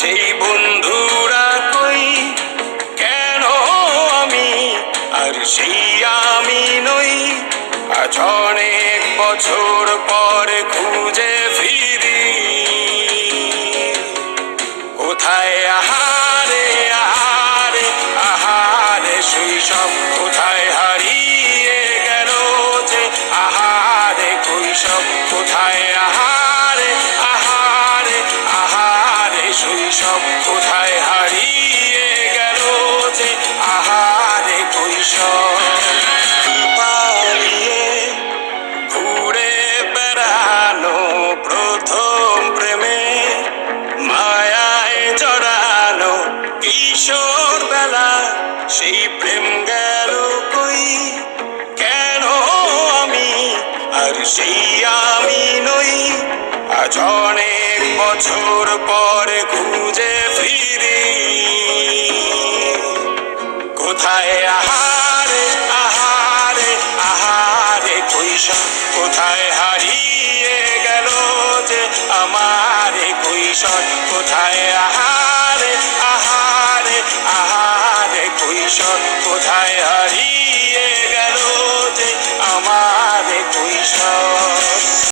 সেই বন্ধুরা কই, কেন আমি আর সেই আমি নই। আজ অনেক বছর পরে খুঁজে ফিরি, কোথায় আহারে আহারে আহারে শৈশব, কোথায় হারিয়ে গেল যে আহারে কৈশব। কোথায় আহারে আহারে আহারে শৈশব, কোথায় হারিয়ে গেল যে আহারে কৈশব। পালিয়ে ঘুরে বেড়ানো প্রথম প্রেমে, মায়ায় জড়ানো কিশোর বেলা, সেই প্রেম গেল কই, কেন আমি আর সেই আমি নই। আজ অনেক বছর পরে খুঁজে ফিরি, কোথায় আহারে আহারে আহারে কৈশোর, কোথায় হারিয়ে গেল যে আমার কৈশোর। কোথায় আহারে আহারে আহারে কৈশোর, কোথায়